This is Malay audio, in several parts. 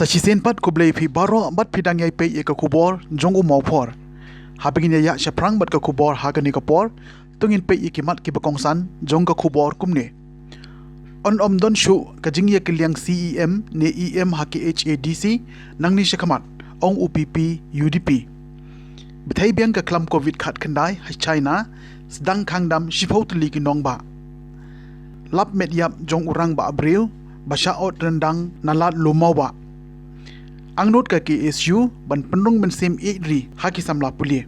sa chisen pat kublei phi baro bat phidang yai pe e ka kubor jongu mawphor habingin ya shaprang bat ka kubor hagani ka por tungin pe e kimat ki bakongsan jong ka kubor kumne on omdon shu ka jingye kilyang CEM ne EM haki HADC nangni shakamat ong UPP UDP bithai biang ka klam covid khat khandai ha China sedang khangdam shiphotli ki nongba lap medyap jong urang ba abril basha ot rendang nalat lumau ba angnot ka KSU ban penrong ben sem ri haki samla puli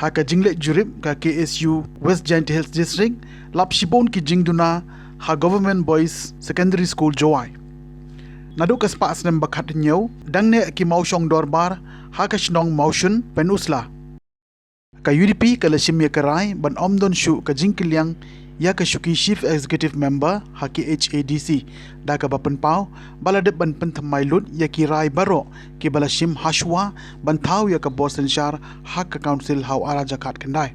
haka jingle jurip ka KSU West Giant Hills District lap shibon ki jingduna ha Government Boys Secondary School Jowai nadu ka spa asnem bakhat nyau dangne ki maushong dorbar haka shnong maushun penusla ka UDP ka lashim ya karai ban omdon shu ka jingkilyang ya ka shuki Chief Executive Member haki HADC da ka bapen pau baladep ban penthamai lut ya ki rai baro ki balashim hashwa ban thau ya ka bosen shar hak ka council hau ara jakat kandai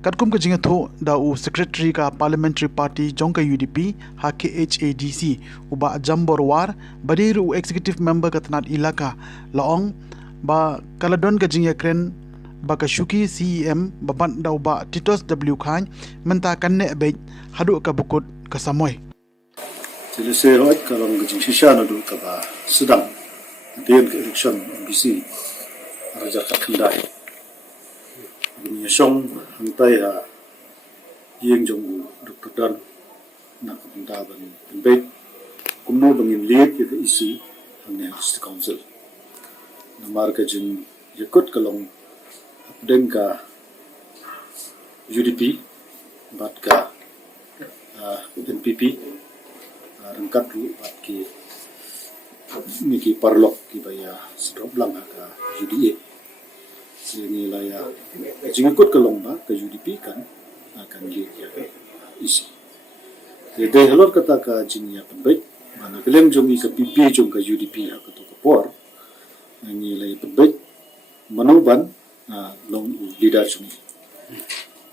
katkum ka jingatho da u secretary ka parliamentary party jong ka UDP haki HADC uba jambor war badiru executive member ka tanat ilaka laong ba kaladon ka jingya kren baka shuki CEM baban daw ba Titos W Khan menta kanne be hadu ka bukut ka samoy tilise hoit kalong gajing shishana du ka ba sedang den ke election MBC raja ka khandai ni song hantai ha yeng jong Dr. Dan na ka bunda ban be kumno bangin lead ke isi hamne district council namar ka jing yakut kalong dengka UDP bat ka NPP rangkat ru bat ki niki parlok ki baya sedop lang ka UDA sini laya jingkut kalong ba ka UDP kan akan dia isi de halor kata ka jingya penbaik mana kelem jongi ka PP jong ka UDP ha ka to por ni lay penbaik manuban long leader suni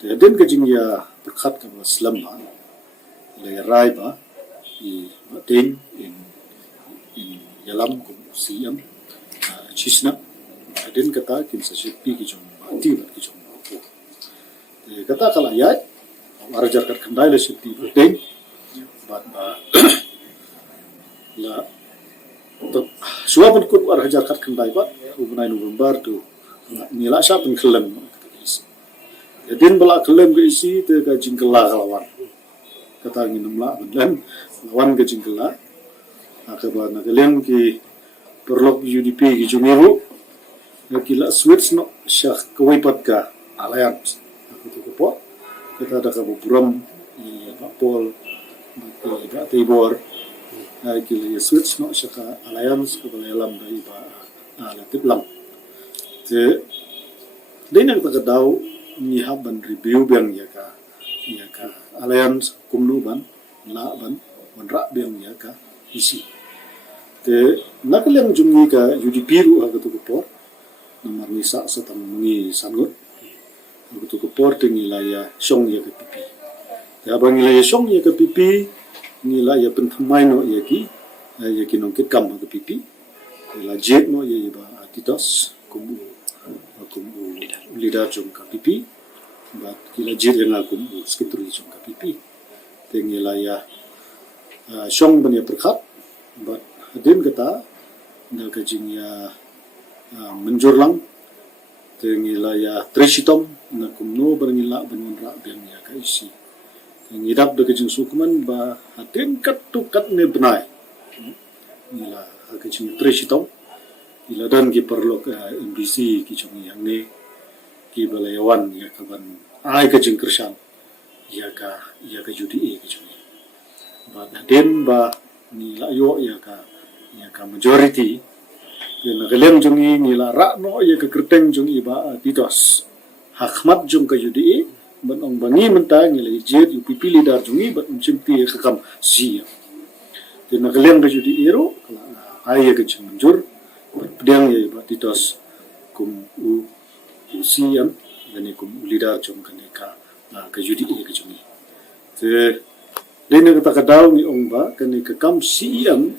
den ka jingya berkhat ka Islam ba lay rai ba i den in yalam kum siam chisna den kata kin sa pi ki jong ti ba ki jong ko kata kala ya arajar kat khandai le sipi den ba la to suapun kut arajar kat khandai ba ubnai November tu nila siya pun kelem din bala kelem ke isi te ka jingkela lawan kata nginum la dan lawan ke jingkela akaba na kelem ki perlok UDP ki jumiru nakila switch no siya kawipat ka alliance aku tu ko kita ada ka buram i Pol ba Tibor nakila switch no siya ka alliance ko balalam dai ba latip lang je dena ka daw ni haban review biang ya ka alliance kumnu ban la ban wanra biang ya ka isi te nakaleng jungi ka UDP ru aga tu ko nomor ni sa tang ngi sangot aga tu ko te ngilaya song ya ka pipi te abang ngilaya song ya ka pipi ngilaya penthamai no ya ki nong ke kam ka pipi la jet no ya ba Titos kumu leader jong ka pipi bat kila jir yang kumu sekretari jong ka pipi tengila ya song banya perkhat bat den kata na ka jingya menjurlang tengila ya treshitom na kumno berngila benunra ben ya ka isi ngidap de jing sukuman ba haten kat tu kat ne benai ngila ka jing treshitom ila dan ki perlu MBC ki chungi yang ne ki balayawan ya kaban ai ka jingkersan ya ka UDA ki chungi ba den ba ni la yo ya ka majority ke nagalem jungi ni la ra no ya ka kerteng jungi ba Titos hakmat jung ka UDA ban ong bangi menta ni la je UPP leader jungi ba chimti ka kam si ke nagalem ka UDA ro ai ya ka jingjur pedang ya ba Titos kum siam dan kum leader jong kaneka ka UDA ka jungi te dene kata kadaw ni ong ba kaneka kam siam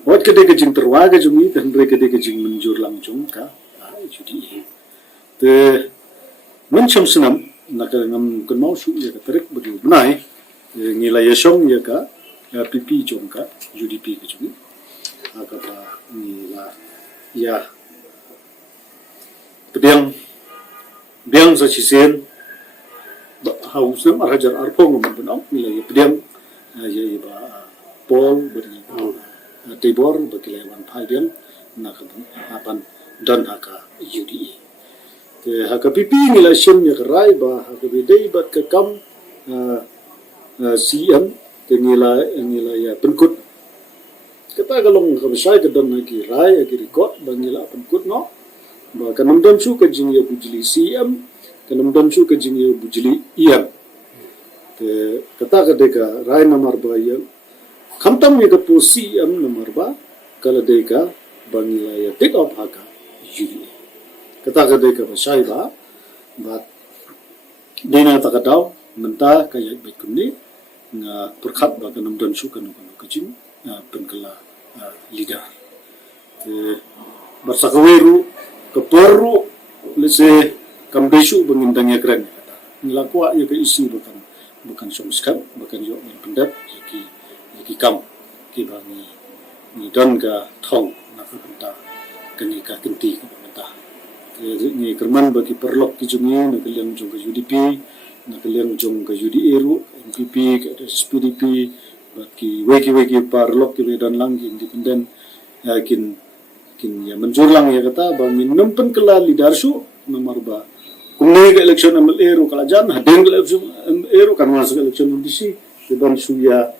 Wat kede ke jing terwaga jungi dan mereka kede ke jing menjur lang jung ka judi te mencam senam nak ngam kun mau su ya ka terik bagi benai ngila ya song ya ka pipi jong ka UDP ke jungi kata ngila ya pedang biang sa chisen hausem arhajar arpong ngam benau ngila ya pedang ya ba pol beri tibor bagi lewan paidian nak apan dan haka UDE ke haka pipi ngila shem ya kerai ba haka bedai bat ke kam CM ke ngila ya penkut kata galong ka besai ke dan lagi rai lagi record ba ngila penkut no ba kanam dan su ke jing ya bujili CM kanam dan su ke jing ya bujili IM ke kata ka deka rai namar ba ya Kamtam ya kapu CM nomor ba kalau deka bangila ya pick up haka UDA. Kata deka basai ba dena takadaw menta kaya bekuni nga perkat ba kanam dan su kanu kecing penkala leader. Bersakaweru keperu lese kamdesu bengindangnya keren kata. Ngilakwa ya ke isi bukan somskap bukan yo pendat ki kam ki bangi ni don ga thong na ka penta kani ka kinti ka penta ni kerman bagi perlok ki jungi na kalian jong ka UDP na kalian jong ka UDA ru MPP ka SPDP bagi weki perlok ki dan lang independen kin ya menjur lang ya kata bangi nempen kala lidarsu nomor ba kumne ka election MLA ru kala jan hadeng ka election MLA ru kan masuk election DC ban suya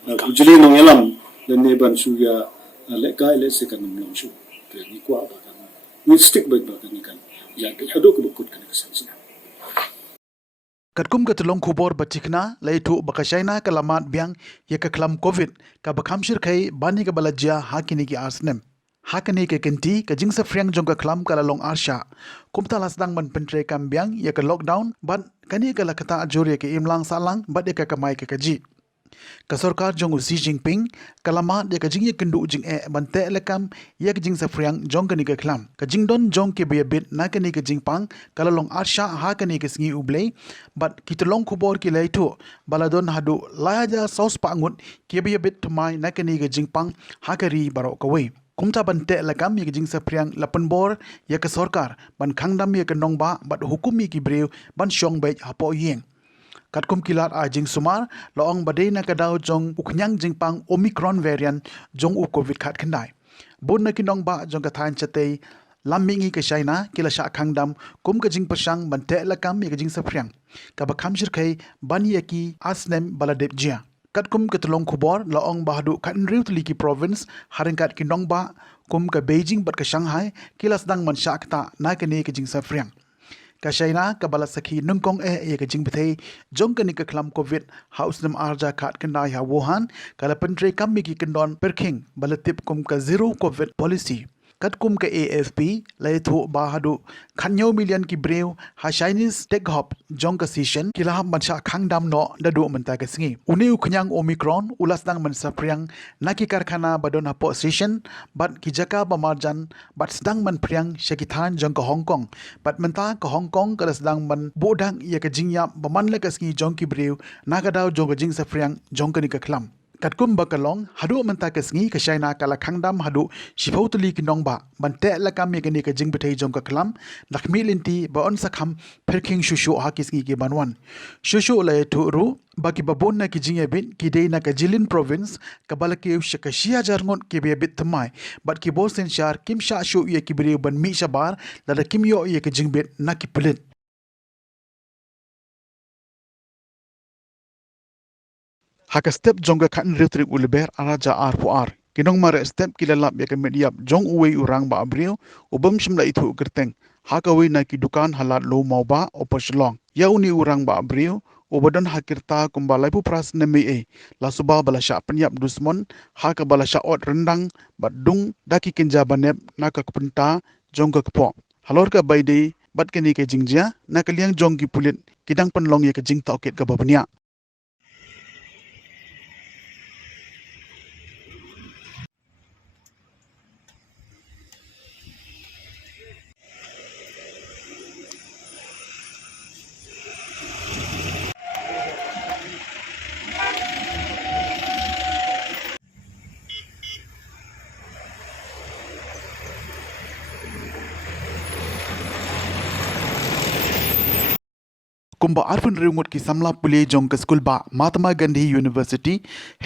bujuli nong elam dan neban suya leka elese kan nong su ni kwa ba kan ni stick ba kan ni kan ya hado ko bukut kan kesan Katkum katulong kubor batikna laitu bakasyaina kalamat biang ya keklam COVID ka bakamshir kai bani ka balajia hakini ki asnem. Hakani ke kenti ka jingsa friang jong ka klam kala long arsha. Kumta lasdang man pentre kam biang ya ka lockdown ban kani ka lakata ajuri ke imlang salang bat ya ka kamai ke kaji. Ka sarkar jong Xi Jinping kalama dia ka jing ye kendu jing bante lekam ye ka jing sa friang jong kani ka klam ka jing don jong ke be bit na kani ka jing pang kala long arsha ha kani ka singi ublei but kitolong kubor ki laitu baladon hadu laja saus pangut ke be bit tmai na kani ka jing pang ha kari barok kawai kumta bante lekam ye ka jing sa friang lapan bor ye ka sarkar ban khangdam ye ka nongba bat hukumi ki breu ban shong bai hapo yeng Katkum kilat a jing sumar loong badai na kadaw jong uknyang jingpang Omicron variant jong u COVID khat khandai. Bun na kinong ba jong kathain chatei lammingi ke China kila sha khangdam kum ka jing pasang bante lakam ye ka jing sapriang. Ka bakham shirkai bani yaki asnem baladep jia. Katkum ketulong kubor loong bahadu katnriu tuliki province haringkat kinong ba kum ka Beijing bat ka Shanghai kila sedang man sha kata na kene ka jing sapriang. Ka China ka bala sakhi nungkong ye ka jing bethei jong ka ni ka klam COVID house nam arja khat kandai ha Wuhan kala pentre kam mi ki kendon perking bala tip kum ka zero COVID policy katkum ka AFP laithu bahadu khanyo million ki breu ha Chinese tech hub jong ka session kila ham mancha khangdam no dadu menta ka singi uneu khnyang Omicron ulas dang man sapriang naki karkhana badon ha po session bat ki jaka bamarjan bat sedang man priang syakithan jong ka Hong Kong bat menta ka Hong Kong ka sedang man bodang ya ka jingya baman la ka singi jong ki breu nakadaw jong ka jing sapriang jong ka ni ka klam Katkum bakalong hadu menta ka singi ka China kala khangdam hadu shifautuli ki nongba bante lakam ye ka jing bethei jong ka klam lakmi linti ba on sakham perking shushu ha ki singi ki banwan shushu la tu ru baki babon na ki jing bit ki dei na ka Jilin province ka balaki shakashia jarngon ki be bit tmai bat ki bosen shar kim sha shu ye ki bri ban mi shabar la kim yo ye ka jing bit na ki pulit Haka step jongga kan retrik uleber araja R4R. Kinong mare step kilalap ya kemediap jong uwe urang ba abriu ubam shimla itu kerteng. Haka we na ki dukan halat lo mau ba opashlong. Ya uni urang ba abriu ubadan hakirta kumbalai pu pras neme la suba balasha penyap dusmon haka balasha ot rendang badung daki kinja banep naka kupenta jongga kepo. Halor ka baide bat keni ke jingjia na kaliang jonggi pulit kidang penlong ya ke jing tauket ka babanya. kumba arfun riungut ki samla pule jong ke skul ba Mahatma Gandhi University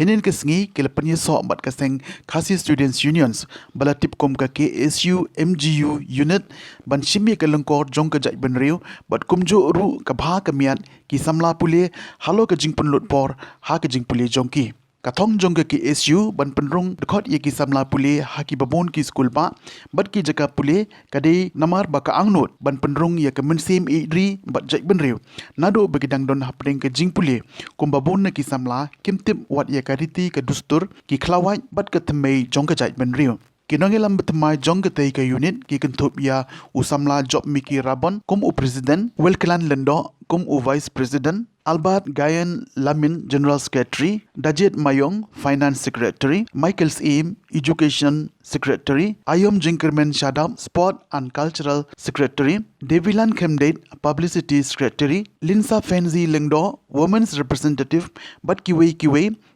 henin ke sngi ke lepanya so bat ka seng khasi students unions bala tip kum ka KSU MGU unit ban shimi ke lengkor jong ke jai ban riu bat kumjo ru ka bha ka miat ki samla pule halo ka jingpun lut por ha ka jing pule jong ki kathong jong ke KSU ban penrung dekhot ye ki samla pule haki babon ki skul ba bat ki jaka pule kade namar ba ka angnot ban penrung ye ke mensim idri bat jai ban riu nado begidang don hapdeng ke jing pule kum babon na ki samla kimtip wat ye ka riti ke dustur ki khlawai bat ke thmei jong ke jai ban riu Kinongelam betemai jong ke ke unit ki kentup ya usamla job miki rabon kum u president welkelan lendo kum u vice president Albert Gayen Lamin General Secretary Dajet Mayong Finance Secretary Michael Im Education Secretary Ayom Jinkerman Shadam Sport and Cultural Secretary Devilan Khemdate Publicity Secretary Linsa Fenzi Lengdo Women's Representative Bat Kiwei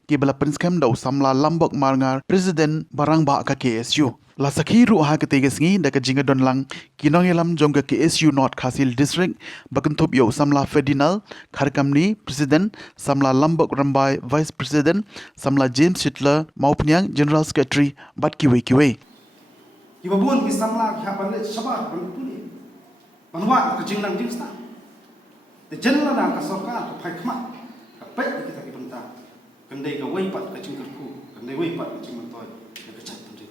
ki bala penskam dau samla lambok marngar president barang ba ka KSU la sakhi ru ha ka teges ngi da ka jinga don lang kinongelam jong ka KSU North Khasil district bakentup yo samla fedinal kharkamni president samla lambok rambai vice president samla James Hitler maupnyang general secretary bat kiwe Ibabun ki samla ki haballe sabar ban tuli banwa ka jingnang jingsta de jenla na ka sarkar ka phai khma ka pet kita ki banta kendai ka wai pat ka jingkarku kendai wai pat ka jingmantoi ka chat tu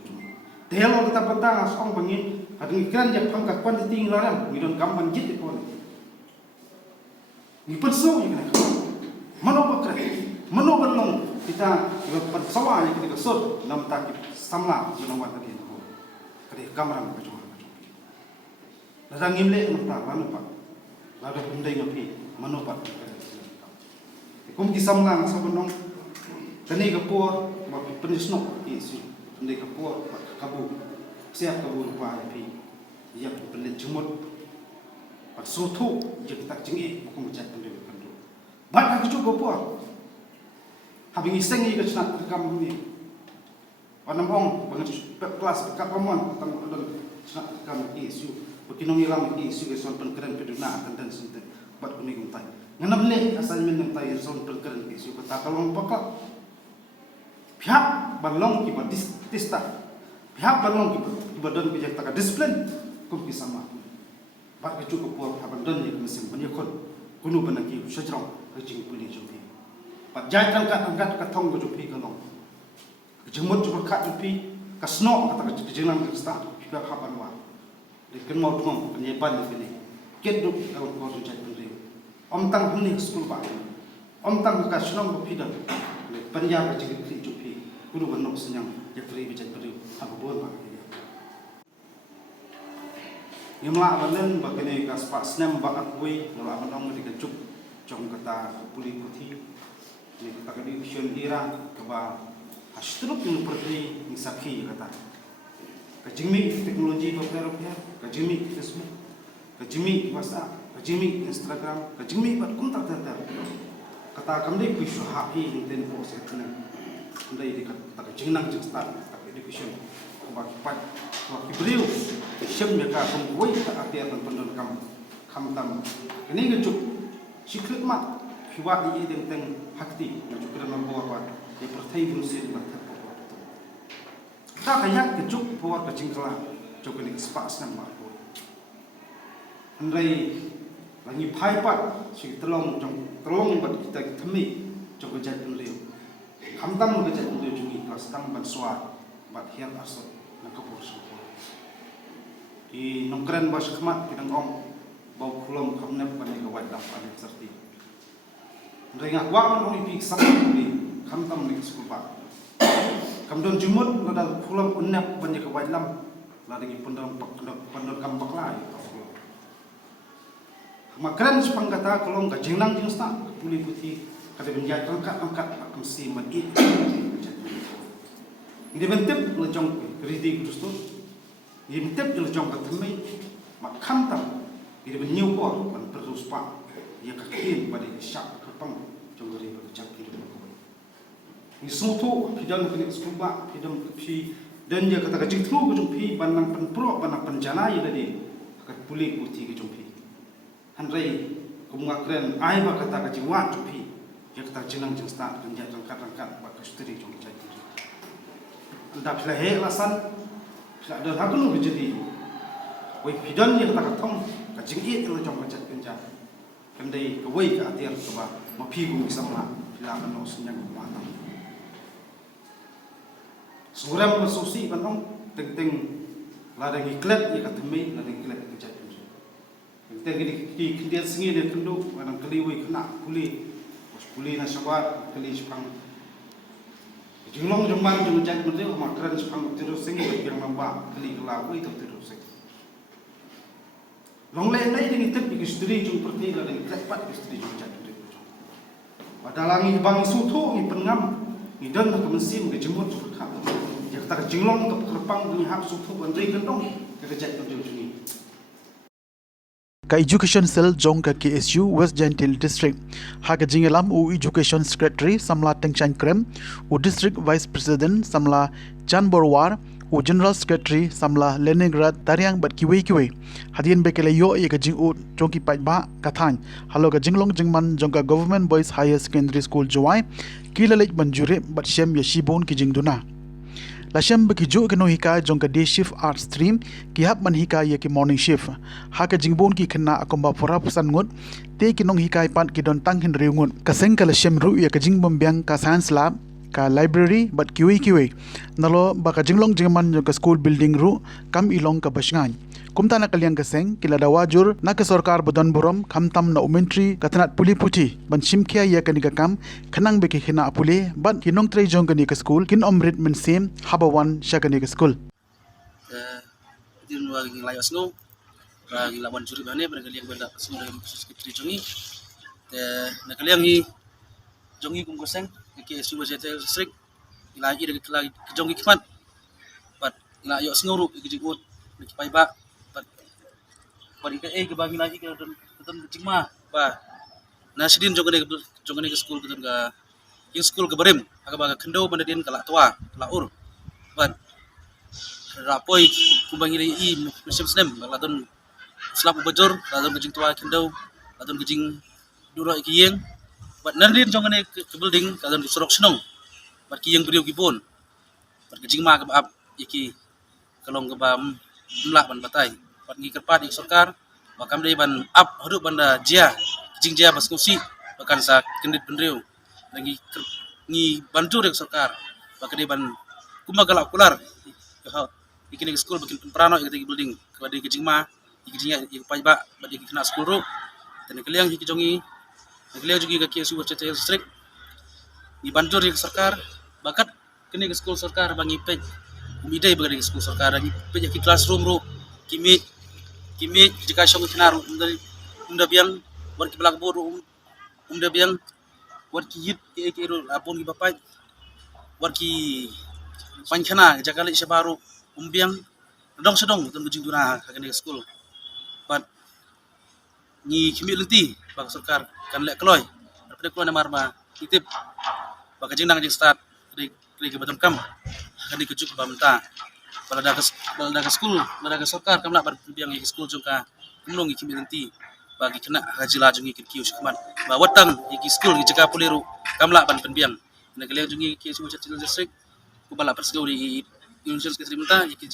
de lo kita banta as ong bangin ading kan ya phang ka kwan ting laram mi don kam ban jit ko ni perso ni kana mano bakra mano banong kita pat sawa ni kita sot nam ta ki samla jino wat tadi ko kare kamram ka jong la ngimle nam ta mano pa la do kendai ngapi mano pat kum ki samla sa banong kani ka por ba penisno isu ndai ka por kabu siap kabu rupa pi ya pelit jumut pat sotu je tak jingi kum jat pendek pendu bat ka ju go por habing isengi ka snat kam ni wanam ong bangat kelas ka pamon tam don snat kam isu bekinong ilam isu ke son penkeren peduna dan sinte bat kuning tai nganam le asal men tai son penkeren isu kata kalong pakak pihak balong ki tista pihak balong ki badon bijak taka disiplin kum ki sama bat ka cukup por habandon ni mesim penyekon kunu banaki sajrong ka jing puli jupi pat jai angkat ka thong ka jupi ka long ka jingmot jupa ka jupi ka sno ka taka jingnam ka sta ka haban wa de ken mo thong penyepan ni bini kedu ka ko tu jai puli om tang huni school ba om tang ka sno ko pidan le panya ka jing puli jupi kudu banok senyang ya free bijak beri aku bon pak Yamla balen bagene ka spa snem ba akui nola manong di kejuk jong kata puli putih ni kata ka division ira ka ba hastruk yung perti ni sakhi kata ka jimi teknologi ba pero ka jimi Facebook ka jimi WhatsApp ka jimi Instagram ka jimi bat kuntak tata kata kamde pisu hapi den po setna ndai di kata jingnang jingstan tak education bagi pat bagi beliau sem ya ka kumwai ta atia tan pendon kam tam ini ngejuk sikret mat hiwa di den teng hakti ngejuk kena bawa wat di pertai busin berkat ta kayak ngejuk bawa ke jingkla jok ni spas nam mat andai lagi pai pat si telong bat kita themi jok jat beliau Hamtam mo kajat mo jungi kelas tang ban suar bat hian asot na kapur so di nongkran ba sakmat kinang om bau kulom kamnep ban ni kawat dam an serti renga wa man ni pi sam ni hamtam ni skul ba kamdon jumut na dal kulom unnep ban ni kawat lam la dagi pendam pendam kam baklai makran sepang kata kolong ka jingnang jingsta puli putih kada benjat angkat akam si magi ini bentep lejong ridi kusto ini bentep lejong kathmai makham tam ini benyu ko ban terus pa ya kakin pada syak kapang jonggori berjak ini ini soto pidang kini skumba pidang pi dan dia kata kajing tu kujumpi banang penpro banang penjana ya tadi kat puli putih kujumpi handrai kumngakren ai ba kata ka jiwa tupi ya kata jenang jeng start kenja rangkat ba kustri jong jai anda pila he lasan pila ada hakunu jadi wei pidan ya kata katong ka jing it lo jong kacat kenja kendai ke wei ka atir ke ba mapigu isama pila kan no senyang matang suram susi banong teng ladang iklet ya kata mei ladang iklet kenja kita gini kita sengi dia kenduk orang keliwi kena puli puli na sabat keli sepang jinglong jomban jom jat mesti makran sepang terus sengi yang nambah keli kelawi itu terus sengi long le nai dengan tep istri jom perti la dengan kepat istri jom jat terus padalangi bang sutu ni pengam ni dan ke mesin ke jemut khap ya kata jinglong ke kerpang ni hak sutu bandai kendong ke jat terus ni ka education cell jong ka KSU West Gentil district ha ka jingelam u education secretary samla tengchan krem u district vice president samla Chan Borwar u general secretary samla Leningrad Taryang bat kiwe hadien bekele yo ye ka jing u jong ki pai ba kathan halo ka jinglong jingman jong ka government boys higher secondary school jowai kilalej banjure bat shem ye shibon ki jingduna Lashem bekijo ke no hika jong ka day shift art stream ki hap man hika ye ki morning shift ha ka jingbon ki khna akomba pora pusan ngut te ki nong hika pan ki don tang hin reungun ka seng ka lashem ru ye ka jingbom byang ka science lab ka library bat kiwe nalo ba ka jinglong jingman jong ka school building ru kam ilong ka basngan kumta na kalyang ka seng kila dawajur na ka sarkar bodon borom khamtam na umentri katnat puli puti ban simkhia ye ka ni ka kam khanang be ki khina apule ban kinong tre jong ka ni ka school kin omrit men sem habawan shakani ka school din wagi layos no bagi lawan juri bane berkaliang benda semua sekretari jongi te nakaliang hi jongi kum koseng ke suwa jete strik ila ide ke lagi jongi kman bat ila yo sngoru ke jigut ke pai ba bat bari ke ke bagi lagi ke don jingma ba nasidin jongane ke school ke ga yung school ke barim aga baga kendo banda din kala tua kala ur bat rapoi kumbangi i musim snem ladon slap bajor ladon kejing tua kendo ladon kejing duro ikiyeng bat nandin jongane ke building ladon sorok senong bat kiyeng beriu kibon bat kejing ma ke ap iki kalong ke bam mlak ban batai bat ngi kerpat ik sarkar bakam dei ban ap hadup banda jia kejing jia baskusi bakan sa kendit bendriu lagi ngi bantu rek sarkar bakade ban kumagalak kular ikini ke school bikin prano ikati building kadi ke jingma ikijingnya ik pajba badi kena school ro dan kaliang hikijongi kaliang juga ke KSU Wacete district ni bantu rek sarkar bakat kini ke school sarkar bangi pej umidai bagadi ke school sarkar lagi pej ke classroom ro kimi jika syong kena ro dari unda biang war ki blackboard unda biang war ki yit ke ro apun ki bapai war ki pankhana jakali sebaru umbiang dong sedong tun kujing duna kagani school but ni kimi lenti bang sarkar kan lek kloy pada kloy namar ma titip baka jingdang jing start dari ke batam kam kagani kujuk bamta balada ke school balada ke sarkar kamla bar biang ke school jungka kumlong kimi lenti bagi kena hajila jungi ke kius kaman ba watang ki school ki jaga puliru kamla ban penbiang negale jungi ki semua channel district ku bala persgo di Indonesia sekretari minta iki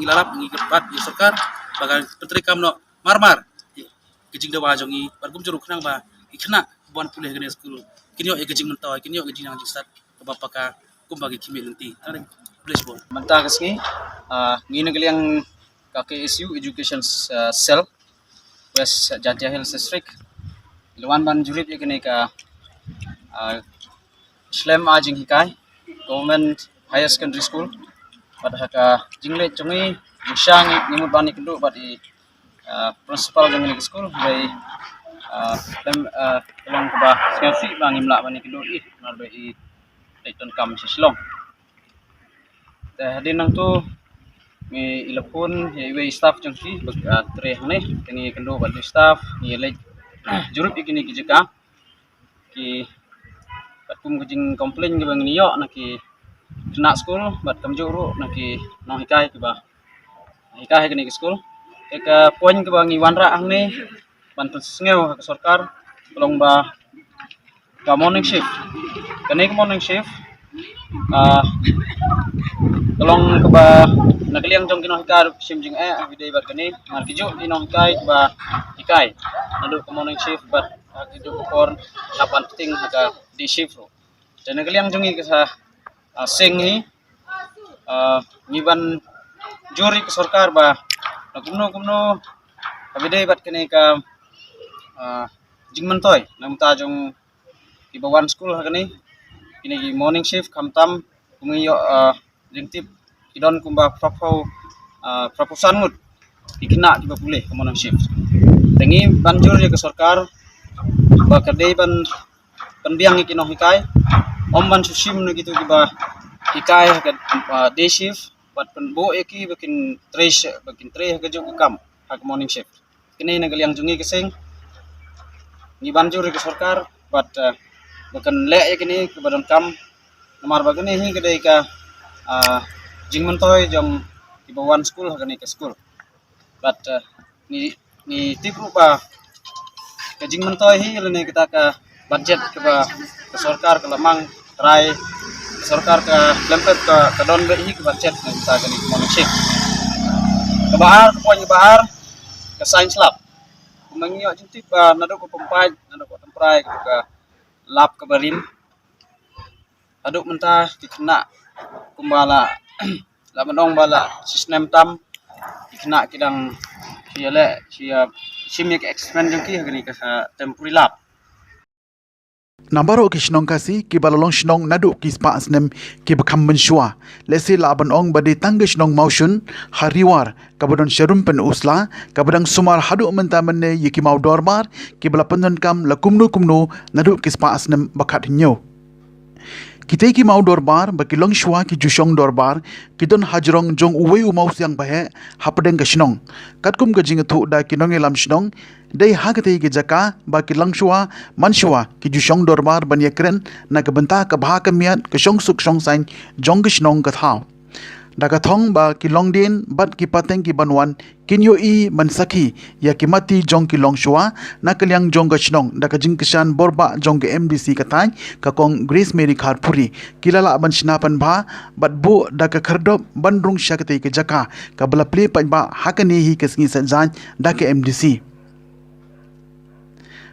ngilalap ngi kepat di sarkar bagan pentri kamno marmar kejing dawa jongi bargum juru kenang ba ikna buan pulih gene school kinyo e kejing mentau kinyo kejing nang jistat bapaka kumbagi kimi lenti tare please bon manta kasni ngi negaliang KSU education cell West Gentil Hills district ilwan ban jurit ikene ka Shlem ajing hikai government higher secondary school pada haka jingle chungi musyang nimut bani kendu badi principal jangan ke school by tolong keba siasi bang imla bani kendu nar by iton kam sislong hadin nang tu mi ilapun iwe staff jangki tre hane teni kendu badi staff ni lek jurup ikini kijaka ki patum kujing komplain ke bang niyo naki kena school bat kamjuru naki nong hikai ke ba hikai ke ni school ke poin ke bang iwanra ang ni ban sengeu ke sarkar kalong ba ka morning shift. Kani ka morning shift kalong ka ba nagaliang jong kinohikar simjing everyday ba kani markijo kinohikay ba hikay nado ka morning shift but kido ko por lapan ting ka di shift ro. Dan nagaliang jong ka sa singhi ngiban juri ke sarkar ba kumno everyday bat kani ka jingmantoy namta jong ibawan school kani kini morning shift kamtam kumiyo jengtip idon kumba proposan mut ikina tiba pulih ke morning shift tengi banjur ke sarkar ba kadai ban penbiang ikino hikai omban susim gitu kiba hikai ke day shift bat penbo iki bakin trace bakin tre ke jog kam hak morning shift kini nagaliang jungi kesing ni banjur ke sarkar bat bakan le kini ke badan kam nomor bagani hi kedai ka jingmantoy jom ibawan school kani ke school but ni tipu ba ke jingmantoy hi lene kita ka budget ke ba ke sarkar ke lamang try sarkar ka lempet ka don be hi ke budget na kita kani morning shift ke bahar ke science lab mangyo jintip ba nado ko pempai nado ko temprai ke lab ke barin aduk mentah dikena kumbala la menong bala sistem tam dikena kidang siap simik experiment jengki hagani ka temporary lab Nambaro ki shnong kasi ki balalong shnong nadu ki spa asnem ki bakam menshua lesi laban ong badi tangga shnong maushun hariwar kabadon sharumpen usla kabadang sumar hadu mentamane yiki mau dormar ki bala pendon kam la kumnu nadu ki spa asnem bakat nyo kita ki mau dorbar baki long shua ki jushong dorbar kidon hajrong jong uwe umau siang bahe hapadeng ka shnong katkum ka jingathu da kinong elam shnong dai hagate ki jaka baki lang shua man shua ki jushong dorbar banya kren na ka benta ka bha ka miat ka shong suk shong sain jong ka shnong ka thau daga thong ba ki long din bat ki pateng ki banwan kinyo I man sakhi ya ki mati jong ki long shua na kalyang jong ka shnong daga jing kishan borba jong ka MDC ka tai ka kong Grace Mary Kharpuri kilala ban shinapan ba bat bu daga khardop bandrung shakate ki jaka ka bala play pa ba hakani hi kasngi sanjan daga MDC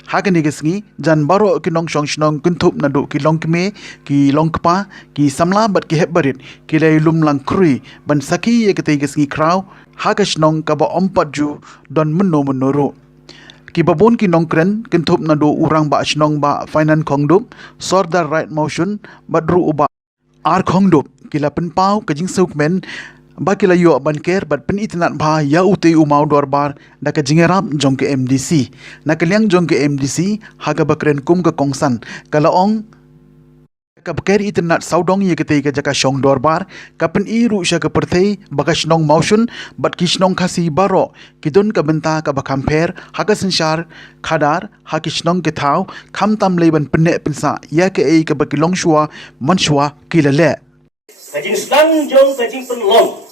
hakani kesngi jan baro kinong shong shnong kuntup nadu ki long kme ki long kpa ki samla bat ki hebbarit ki lay lum lang krui ban saki ye kete kesngi kraw hakashnong ka ba ompat ju don menoro ki babon ki nong kren kuntup nadu urang ba shnong ba finan khongdup sordar right motion badru uba ar khongdup ki la pen pau ka jing sukmen bakila yo banker bat pen itnat bha ya ute umau dorbar da ka jingerap jong ke MDC na kalyang jong ke MDC haga bakren kum ka kongsan kalaong ka baker itnat saudong ye kete ka jaka shong dorbar ka pen I ru sha ka perthei bagashnong motion bat kishnong khasi baro kidon ka benta ka bakamper haga sanshar khadar hakishnong ke thau khamtam leiban penne pensa ya ke ei ka bakilong shua manshua kilale kajing sedang jong kajing penlong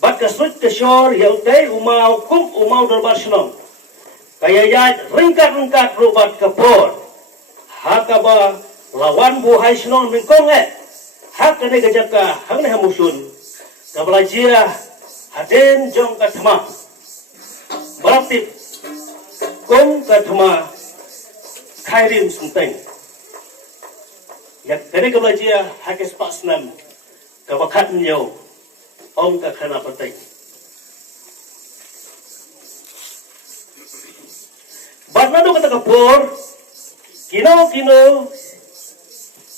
bat kasut kesor ya utai umau dorbar senong kaya ya ringkat robat kapor hakaba lawan buhai senong mengkong hak kene gajaka hang ne hamusun kablajia haden jong katma berarti kong katma khairim sunteng ya kene kablajia hakes pasnam kabakat nyo om ka khana patay barnado kata kapor kino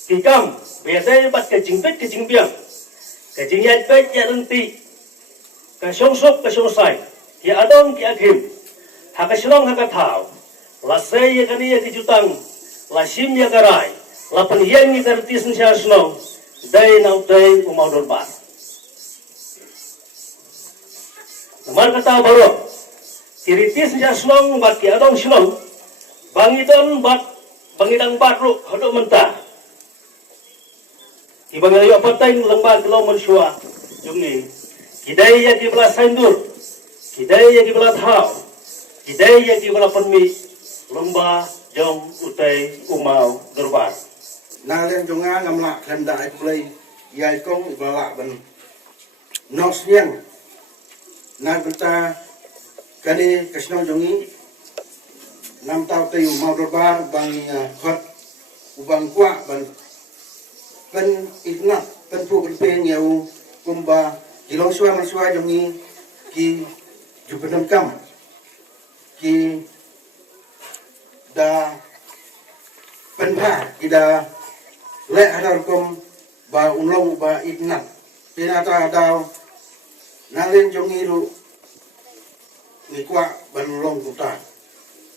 kikam biasanya bat kajingpet kajingbiang kajingyat pet ya nanti kasyong sai ya adong ki aghim hakaslong hakathau lasay ya kani ya kijutang lasim ya karai lapan yang ni tertis ni syasno dai nau dai umau dorbar nomor kata baru tiritis ni syasno bat ki adong syasno bangidon bat bangidang baru hodok mentah ibang ayo patay lembar kilo mensyua jungi kidai ya kibla sandur kidai ya kibla thau kidai ya kibla penmi lomba jong utai umau gerbar. Na lên cho nga ngam lạ thần đại play dài công và lạ bần nó xiên na kita kali kasno jongi nam tao tây mau đột bar bằng khot ubang qua bằng pen itna pen pu pen pen nhiều kumba kilong suai mal suai jongi ki jupenam kam ki da pen pa ki da le hadar kom ba unlong ba itna pinata daw na lên jongi ru ni kwa ban long kuta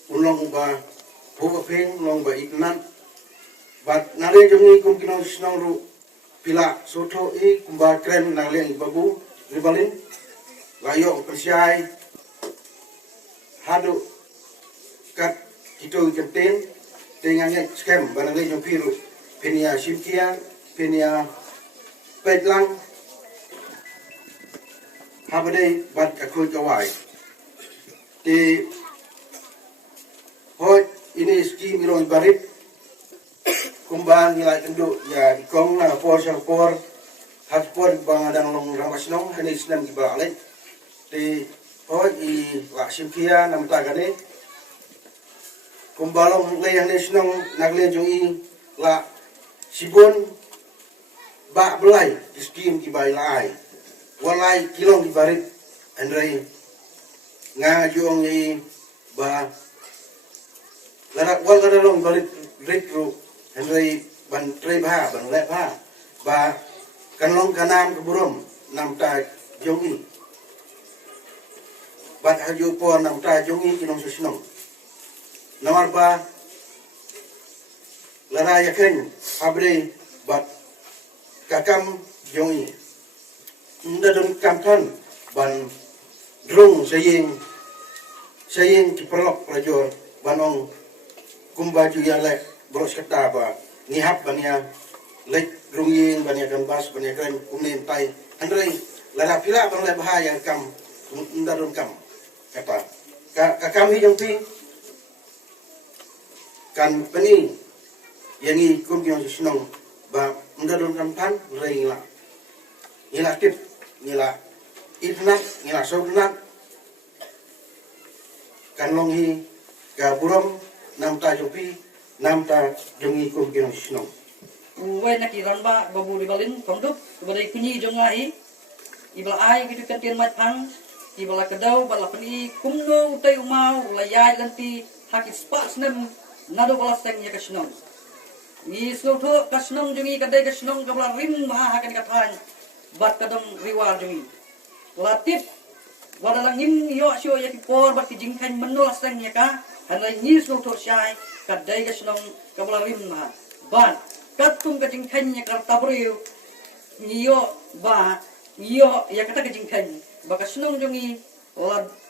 ulong ba pho pheng long ba itnan bat na lên jongi kum kinong snong ru pila soto e kumba kren na lên babu ribalin layo persiai hadu kat kito kenten tengahnya scam ban lên jong piru penia simkia penia petlang habade bat akul kawai di hoi ini ski miroi barit kumbang nilai kenduk ya ikong na por sa por hat por bang adang long ramasnong hani islam gibalik di hoi I laksim kia nam tagane kumbalong leyan isnong nagle jong I la sibon ba belai iskim gibai lai walai kilong gibarit andrei nga juong ni ba lara wal lara long balit retro andrei ban tre ba ban le ba ba kanlong kanam keburom nam ta jongi bat haju po nam ta jongi kinong susnong namar ba lara yaken abre bat kakam jongi ndadon kamkan ban drung saying kiperlok prajor banong kumbaju ya lek boros kata ba ngihap bania lek drunging bania gambas bania kan kumin tai andrei lara pila bang le bahaya kam ndadon kam kata kami jong pi kan peni yangi kum yang sinong ba ndadon kam pan reila ngila tip ngila itnak ngila sobnak kanlong hi ga burom nam ta jopi nam ta jongi kum kinong sinong uwe nak iran ba babu ribalin ponduk badai kunyi jongai ibla ai gitu kan tian mat pang ibla kedau bala peni kumno utai umau layai lanti hakis pas nem nado bala seng ya kasnong ni sloto kasnong jongi kadai kasnong kabla rim ba hakan kathan bat kadang riwal jongi latif wadalangin yo sio ya por bat kijing kan menol seng ya ka hanai ni sloto syai kadai kasnong kabla rim ba ban katung kajing kan ya karta brio niyo ba niyo ya kata kajing kan baka senong jongi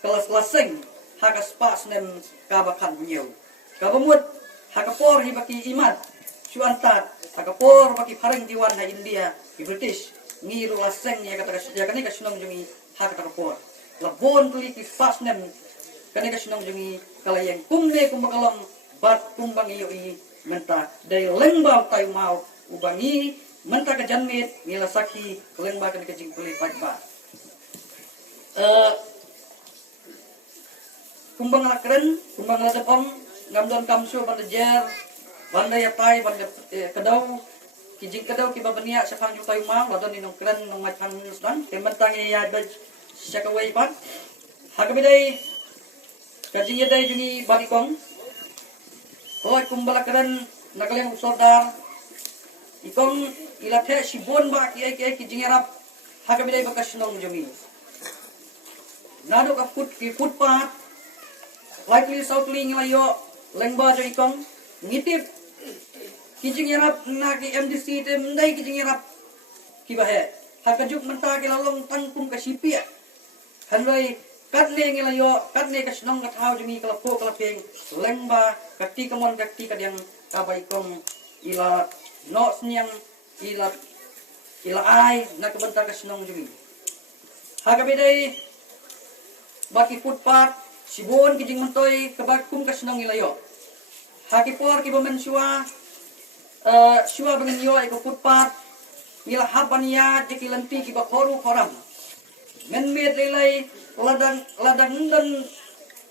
kelas laseng hakas pas nem kabakan niyo kabamut hakapor hi baki imat suantat hakapor baki pareng diwan ha India di British ngiru laseng ya kata ya kani kasenong jongi hakapor labon tuli ki pas nem kani kasenong jongi kalayang kumne kumbakalong bat kumbang iyo I menta dari lembau tayu mau ubangi menta ke janmit ngila sakhi lembau kan kejing puli patba kumbang lakren kumbang latepong ngamdon kamsu pada jer banda ya tai banda kedau kijing kedau ki babania sapang ju tayu mau ladon inong kren nong matang sdan ke menta ya baj syakawai pat hakabidai kajing yadai jungi barikong Hoy kumbala karan nakaleng usodar ikong ilathe sibon ba ki jingerap hakabidai bakas nong jumi nado ka footpath likely southly nglayo lengba jo ikong ngitip ki jingerap na ki MDC te mendai ki jingerap ki bahe hakajuk menta ki lalong tangkum ka sipia hanwai katne ngelayo katne kasnong kathau jumi kalapo kalapeng lengba kati kamon kati kadang kabaikong ila no snyang ila ai na kebentar kasnong jumi hakabidai baki footpath Sibon kijing mentoy kebakum kasenong ilayo. Hakipor kibamen syua syua bengen yo eko putpat ngila habania jekilanti kiba koru koram. Men med lelai ladang dan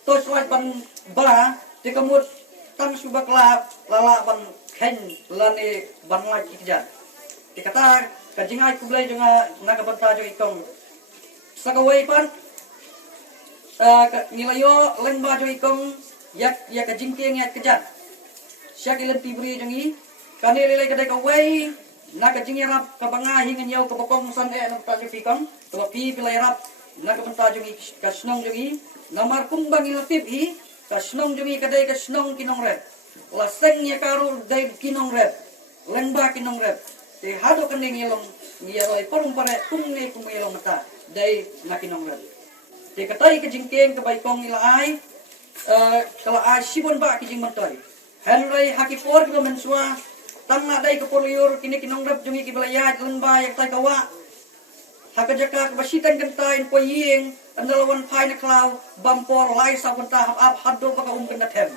torchlight ban ba jekamut tam syuba kelap lala ban ken lane ban lagi kejar. Dikata kajingai kublai jonga naga banta jo ikong sakawai pan nilayo lemba jo ikong yak kajingkeng yak kejar syak ilen tibri jongi kane lele kadai kawai naga jingyarap kabanga hingan yau kabokong san na banta jo ikong tapi pilai rap naga banta jongi kasnong jongi namar kumbang ilatip hi kasnong jongi kadai kasnong kinong red laseng ya karu dai kinong red lemba kinong red te hado kan ngilong ngiyaloi porong pare kumne kumilong mata dai nakinong red te katai ke jingkeng ke baikong ilai kala a sibon ba ki jing mantai henry hakipor ke mensua tangna dai ke poliur kini kinong red jungi ki balaya lemba yak tai kawa hakajaka ke basitan kentain poying andalawan pai na klau bampor lai sa kunta hap hado baka kena them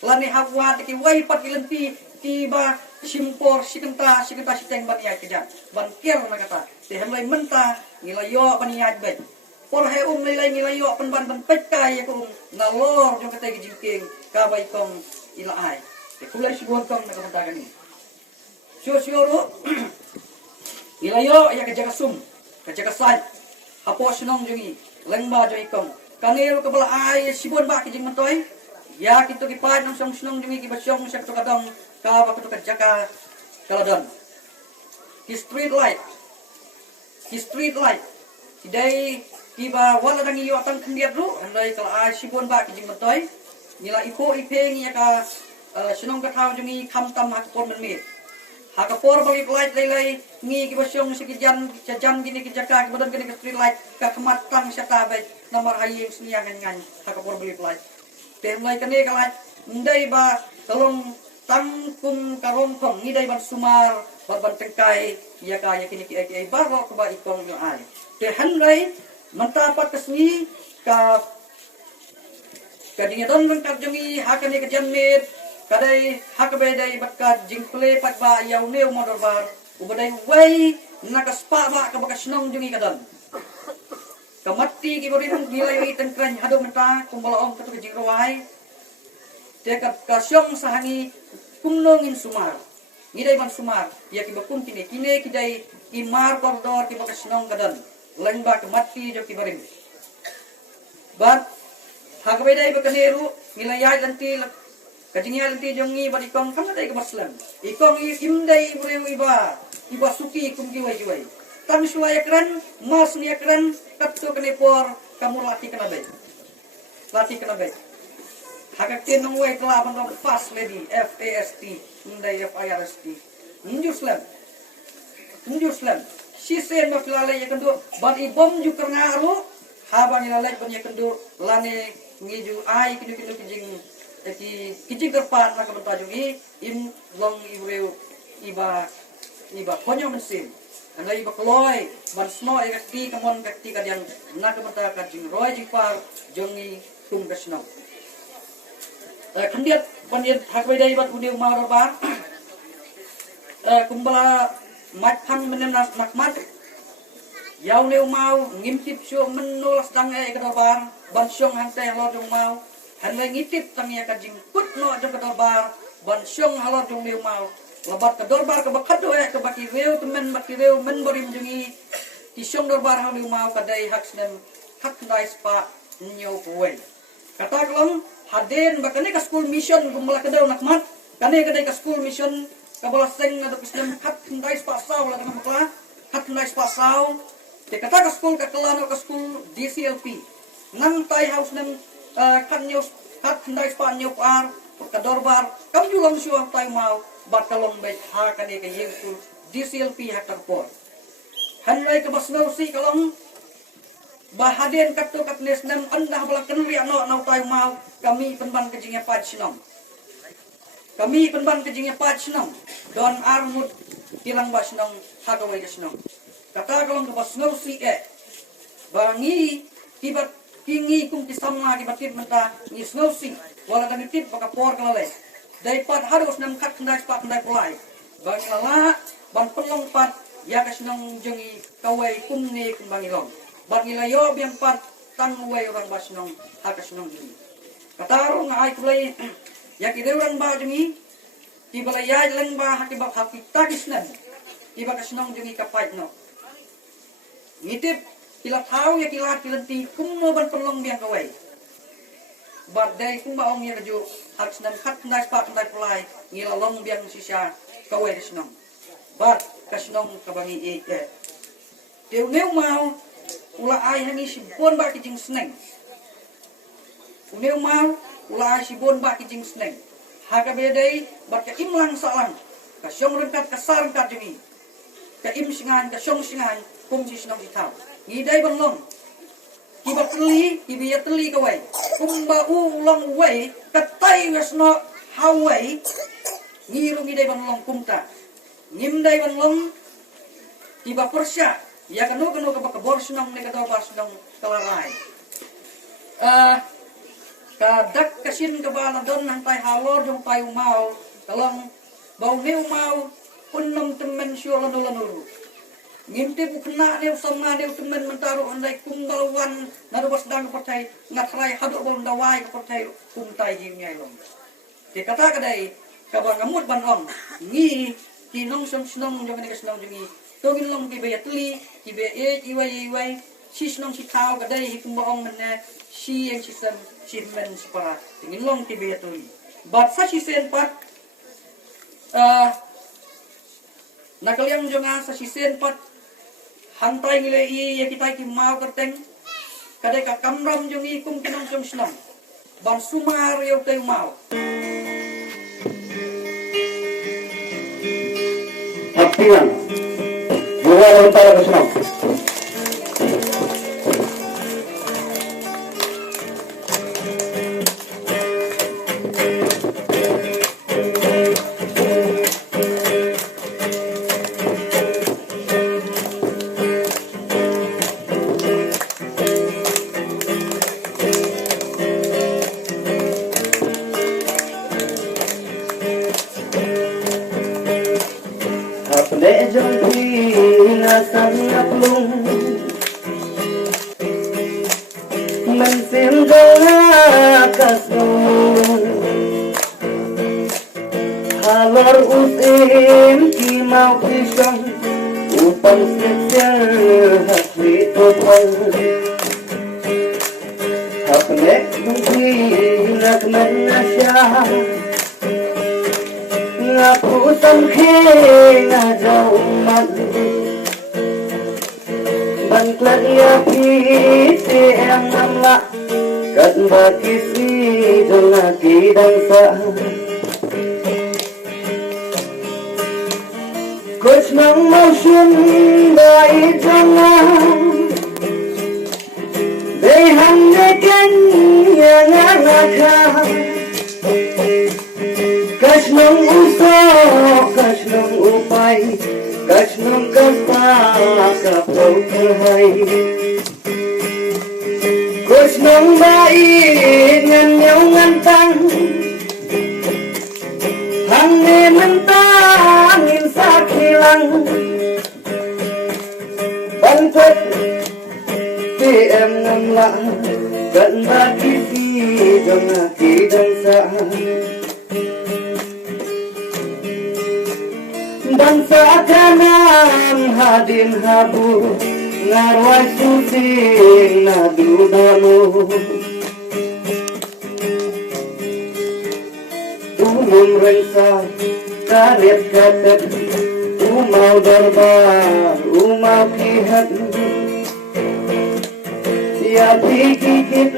lani hawat ki wai pat ilenti tiba simpor sikenta siteng ban ya keja ban ker na kata te hem lai menta ngilayo ban ya bet por he lai ngilayo pan ban pekka ya ko nalor jong kata jingking ka bai kong ila ai te kulai sibon kong na kata gani sio ro ngilayo ya keja kasum keja kasai hapo sinong jongi lengba jo ikong kanero ka bala ai sibon ba kijing mentoi ya kitu kipat nang sinong jongi kibasyong sak to kadang ka bakto kajaka kaladon ki street light today tiba wala dang iyo tang kendiat ru andai kala sibon ba kijing matoy nila iko ipeng ya ka sinong ka thaw jungi kham tam hak pon men ha ka por bagi light lelai ngi ki basyong sikijan jajan gini ki jaka kemudian gini ke street light ka kemat tang syata bai nomor hayeng senia ngan ha ka por bagi light tem lai kene kala ndai ba kalong tangkum karong kong ngidai ban sumar ban tengkai ya kaya kini ki baro ko ba ikong yo ai te hanrai mantapat kasni ka kadinga don kan jongi hakane ke jamit kadai hakbedai bakat jingple pat ba yau neu modor bar ubadai wai nakaspa ba ka bakas nong jongi kadon kamati ki bori hang nilai tengkran hado menta kumbala om katu jingrawai dekat kasyong sahangi kumnongin sumar ngidai ban sumar ya kibakum kini kidai imar koridor ki bakas nong kadan lengba kemati jo kibaring bat hagbedai bakaneru nilayai lanti kajingya lanti jongi bari kong dai ke baslam ikong imdai bureu iba suki kumki wai tan suaya kran mas ni kran kapto kanepor kamu lati kena bai Hakak tenong way telah bandong fast lady FAST ndai FIRST Ninju slam si sen ma filale ya kendo ban ibom ju kerngaro haban ilale ban ya kendo lane ngiju ai kidu kijing kijing kerpan na kabanta jungi im long ibreu iba konyo mensim andai iba kloy ban sno e kakti kamon kakti kadian na kabanta kajing roy jipar jongi tum kasno kandiat pandiat hakbedai bat udiu marbar kumbala matpang menenas nakmat yau neu mau ngimtip syo menulas tangai kedabar ban syong hante halor jong mau hanle ngitip tangia kajing put no jong kedabar ban syong halor jong neu mau labat kedorbar ke bakat doe ke baki reu temen baki reu men borim jongi ti syong dorbar hal neu mau kadai hak snem hak ndai spa nyo kuwe kata kelong haden bakane ka school mission kumbala kedaw nakmat kane kadai ka school mission kabala seng na pisnem hak ndai spa saw la dengan makla hak ndai spa saw te kata ka school ka kelano ka school DCLP nang tai house nem kan nyos hak ndai spa nyop ar ka dorbar kam julang syuang tai mau bat kalong bai ha kane ka yeng school DCLP hak terpor hanai ka basno si kalong bahaden kapto kapnes nem anda bala kenri ano nau tai mau kami penban kejingnya pachnong don armut tilang basnong hagawai kasnong kata kalong ke basno si bangi tibat kingi kum kisamna ki batit menta ni snowsi wala dan tip baka por kalale dai pat harus nam kat kendai pat kendai pulai bang lala ban pelong pat ya kasnong jongi kawai kum ni kum bang ilong bat nilayo biang pat tang wai orang basnong hakasnong ini katarung ai kulai ya kidewan ba jongi di balaya lang ba hakibak hakita kisnan iba kasnong jongi kapai no ngitip kila tahu ya kila kilanti kumno ban pelong biang kawai badai kum ba ong ya ju hak senam khat ndai pa ndai pulai ngila long biang sisa kawai kasnong bad kasnong kabangi e teu meu mau ula ai hangi sibon ba kijing sneng meu mau ula ai sibon ba kijing sneng haga bedai bat ka imlang salang ka syong rengkat ka sar rengkat jemi ka im singan ka syong singan kum si snong si tau ngidai banglong kibat teli kibiya teli kawai kum ba ulong wai katai wasno hawai ngiru ngidai banglong kumta ngimdai banglong tiba persya ya kanu ka bakabor snong ne ka daw pas snong kalarai kadak kasin ka ba na don nang tay halor jong tay umau kalong bau ne umau punnom temen syulan ulanuru ngimti bukna ne sama ne temen mentaru andai kumbalwan narubas dang pertai ngatrai haduk bau ndawai pertai kumtai hingnya long te kata kadai ka ba ngamut banong ngi kinong snong jong ne kasnong jongi togin long ki bayatli ki be iwai si snong si tau kadai kumbaong menne si yang sistem men separa tingin long ti bayatli bat sa si sen pat nakaliang jonga sa si sen pat hantai ngile i ya kita ki mau kerteng kadai ka kamram jongi kum kinong jong snong ban sumar yo teu mau Aktivan. Bukan antara kesenang. Để trong khi là sân ngập lung mình xin câu cả sông halor usim ki mau pisang upang setel hati topang hapnek trong khi nak menasya ngapu tâm khi ngà dầu mặt bằng lẫn ya khi thì em nằm lạ cận và kỳ si cho là kỳ đang sợ cột nắng màu xuân bay trong nắng để hằng ngày cánh nhà ngã khang Kasnong uso, kasnong upay, kasnong kasta kapau terhai. Kasnong baik ngan nhau ngan tang, hang ne mentang in sakilang. Bantut ti em nam la, kan bagi si dong aki dong sa. Bangsa kanan hadin habu ngarwai susing nadu dalu umum rengsa karet katet umau darbar umau kihat ya dikikit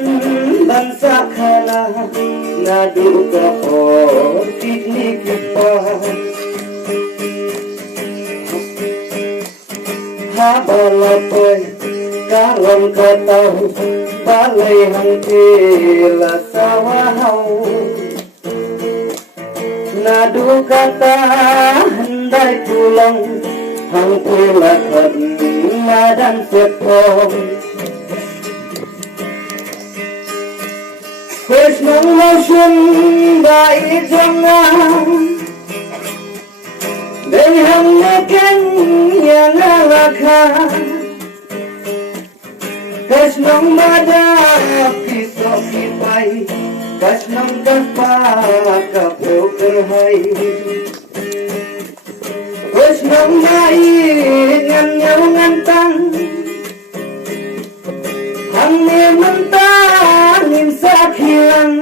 bangsa kanan nadu kapor piknik kipas Habalapoy karon kataw balay hangkila sawahaw nadu kata handay tulang hangkila kad madan sepong There's no motion by jangan Dari hanggakan yang alakah There's no matter pisau kipai There's no dapat kapau kerhai There's no main ngan ngantang Hangnya mentangin sakilang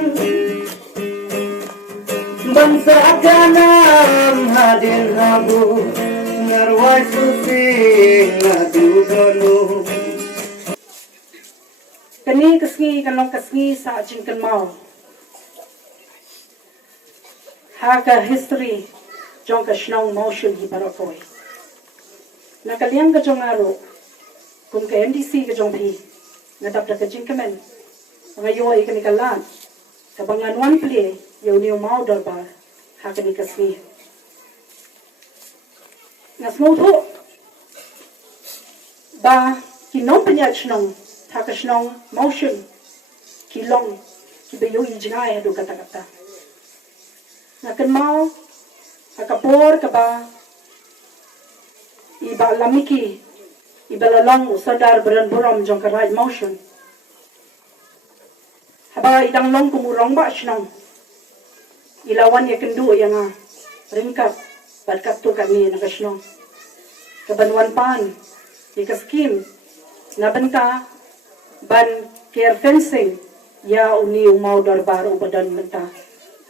Bangsa kanam hadir habu Ngarwai susing ngadu donu Kani kesngi kanong kesngi sa jingkan mau. Haka history jong ka shnong motion hi parakoy. Nakaliang ka jong aro kung ka MDC ka jong pi natap ka jingkamen. Ngayo ay kani kalan kabangan one play yaw niyo mau darbar haka ni kesngi. Ngasmuto ba kinong penyat shnong Takashnong motion kilong kibayo ijinay adu kata-kata. Nakan mau akapor kaba iba lamiki iba lalong usadar beran buram jong karai motion. Haba idang long kumurong ba shnong ilawan ya kendu yang ringkap badkat tu kami nakashnong kabanwan pan ikaskim nabenta ban care fencing ya uni umau darbar ubadan menta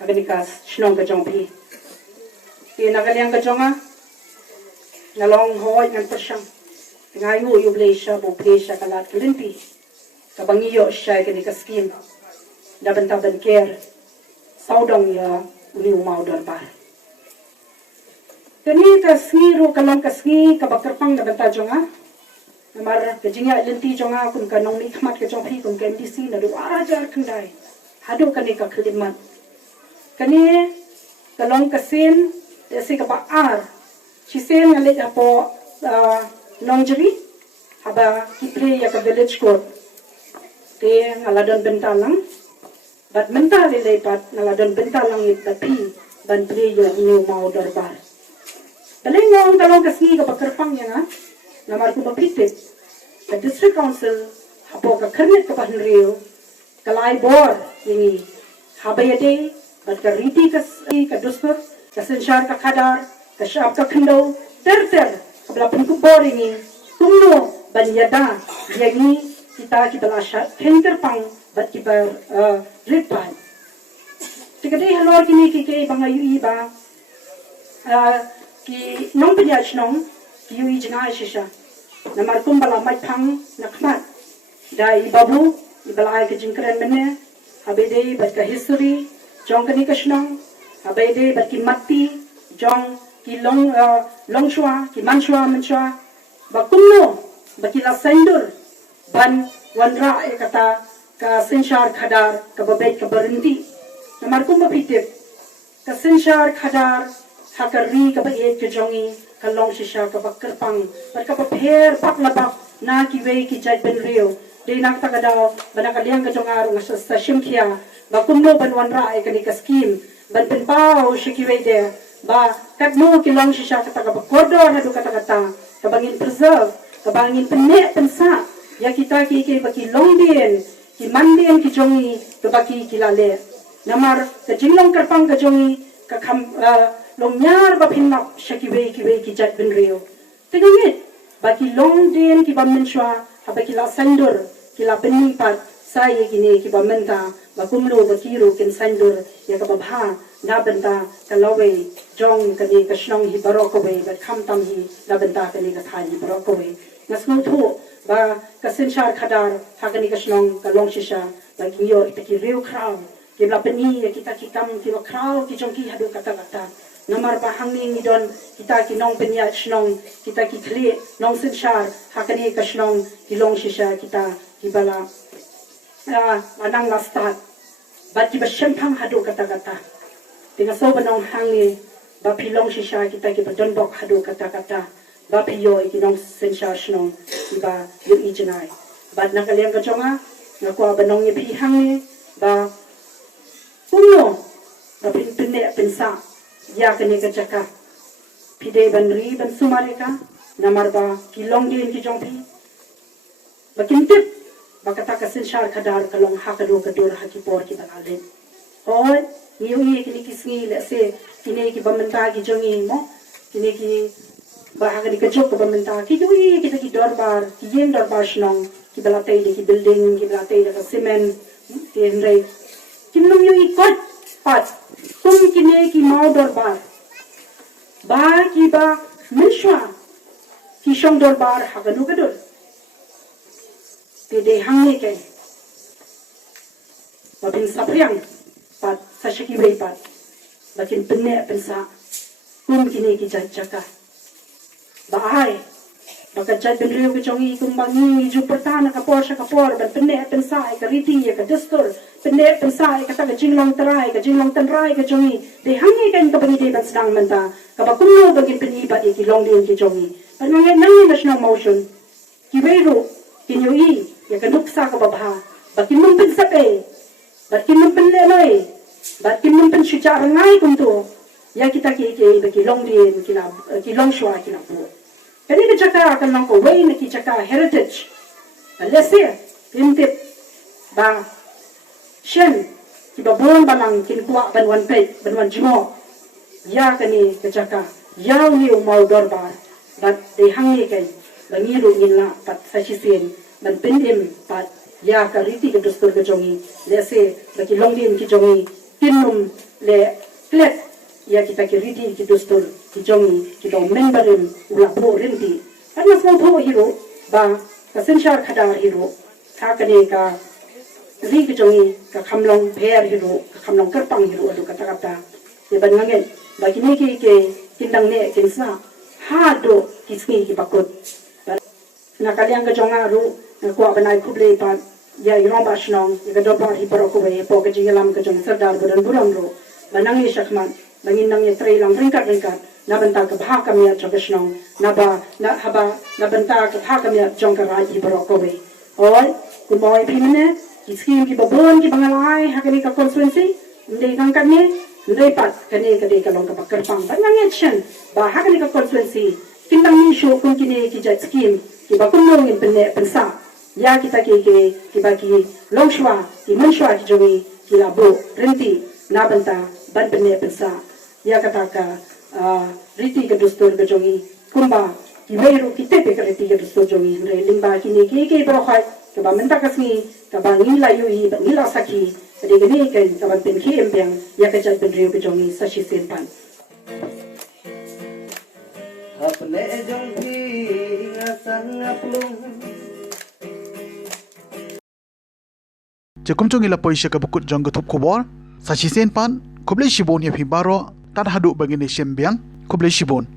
agnikas shnong ka jongpi nagaliang ka jonga nalong hoy ngan persyang ngayu yu blesha bu blesha kalat kelinti kabangiyo syai kanikas skim da benta ban care saudong ya uni umau darbar kani kasngi ro kalong kasngi kabakerpang da benta jonga Namar kejingya lenti jonga kun kanong ni khmat ke jong phi kun ke MDC na do ajar khandai hadu kani ka khidmat kani kalong kasin desi ka baar chisen ngale apo nongjri haba kiple ya ka village court te ngaladon bentalang bat mental le pat ngaladon bentalang it tapi ban ple yo ni mau darbar balengong kalong kasni ka bakerpang ya namar ku mapitit the district council hapo ka kharnet ka panrio kalai bor yingi habayade bat ka riti ka dustur ka senshar ka khadar ka shap ka khindo ter kabla pun ku bor yingi tumno banyada yangi kita balasha thinker pang bat ki bar ripan tikade halor kini ki bangayu iba ki nong panyach nong ki yu ijna shisha namar kumbala mai phang nakmat dai babu ibalai ke jingkran mene habede bat ka history jong kani kashnong habede bat ki matti jong ki long shwa ki manshwa bakumno bakila sendur ban wanra kata ka senshar khadar ka babet ka barinti namar kumba pitip ka senshar khadar hakari ka baet ke jongi kalong shisha ka bakerpang par ka pher pak labak na ki wei ki jaj ben rio de nak ta kadaw banakaliang ka jongar nga sa shimkhia ba kumno ban wanra ay kani ka scheme ban pen pao shiki wei de ba katmo ki long shisha ka ta ka kodo na du kata ka bangin preserve ka bangin penne pensa ya kita ki baki long din ki mandien ki jongi ka baki kilale namar ka jinglong kerpang ka jongi ka kham long nyar ba pinnak shakiwe ki jat ben rio tingit baki long den ki ba menshwa habaki la sandur ki la benni pat sai ki ki ba menta ba kumlo ba kiro ken sandur ya ka ba bha na benta ka lawe jong ka ni ka shnong hi baroko we ba kham tam hi na benta ka ni ka thai hi baroko we nasno thu ba ka senshar khadar ha ka ni ka shnong ka long shisha ba ki yo ki rio kraw ki la benni kita ki kam ki ba kraw ki jong ki hadu kata namar bahangni ngidon kita ki nong penya shnong kita ki khle nong senshar hakani ka shnong ki long shisha kita ki bala anang la start bat ki ba shempang hadu kata tinga so banong hangni ba pilong shisha kita ki ba donbok hadu kata ba piyo ki nong senshar shnong ki ba yu ijnai bat nakaliang ka jonga nakwa banong ni pi hangni ba Kumno, rapin pene pensa, ya kene kejaka. Pide banri ban sumareka, namarba kilong din ki jongpi. Bakintip, bakata kasin syar kadar kalong hakado kadur hakipor ki balalen. Hoy, niyo kini kisngi lese, kini ki bamenta ki jongi mo, kini ki bahag ni kejok ke bamenta ki jui kita ki dorbar, ki yen dorbar shnong, ki balatai ki building, ki balatai ki semen, ki henrei. Kinum yu ikot pat, tum kini ki mau dorbar. Ba ki ba menshwa, ki shong dorbar haganu kadur. Pide hangi ke, babin sapriang pat sashaki bay pat, bakin penne pensa, kini ki jaka. Bahay, baka jad benriyo ke jongi kumbangi ju pertana kapor sa kapor ban penne pensa ka riti ka destur penne pensa ka taga jinglong tarai ka jinglong tanrai ka jongi de hangi kan ka bani de ban sedang menta ka bakuno bagin peni ba ki long din ki jongi ban nang national motion ki beiro kinyui ya ka nuksa ka babha bakin mum pensa pe bakin mum penne loi bakin mum pen shuja rangai kumto ya kita ki bagi long din ki long shwa ki bu kani ke jaka kan lang ko way na ki jaka heritage alese intip ba shen ki babon balang kin kwa banwan pe banwan jimo ya kani ke jaka yaw ni mau dorbar bat de hangi kai bangi lu ngilla pat sasisen ban pindim pat ya ka riti ke dustur ke jongi lese bagi long din ki jongi kinum le klet ya kita kiriti ki dustur ki jongi ki dong memberim ula po rinti karena small po hero ba kasensyar khadar hero ka kane ka ri ki jongi ka khamlong pher hero ka khamlong kerpang hero adu kata kata ye ban ngangen ba kini ki ke kindang ne kinsa ha do kisni ki bakut na kaliang ka jonga ru na kwa banai kuble pa ya yong ba shnong ya do pa hi paro ko we po ka jingalam ka jong sardar buran buram ro banangi shakman bangin nang yetre lang ringkat na benta ka bha kamya jogeshnong na ba na haba na benta ka bha kamya jong ka raji baro ko we oi ku moy pimene kiskim ki babon ki bangalai hakani ka constituency ndei kang kanne ndei pat kane ka de ka long ka bakar pang bangang action ba hakani ka constituency kindang ni show kun kini ki jat skim ki ba kun ngin penne pensa ya kita ki ba ki long shwa ki man shwa ki jongi ki labo renti na benta ban penne pensa ya kata ka riti ke dustur ke jongi kumba ki meru ki tepe ke riti ke dustur jongi re limba ki ni ke bro khai ke ba menta kasni ke ba ngila yui ba ngila saki ke de ni ke ba pen ki embyang ya ke jat ben riu ke jongi sashi senpan अपने जंगी ngasan aplung Jakum chong ila poisya ka bukut jong gutup kubor, sa sisen pan, kublai shibon ya phi baro, tad hadu bagini shembiang, kublai shibon.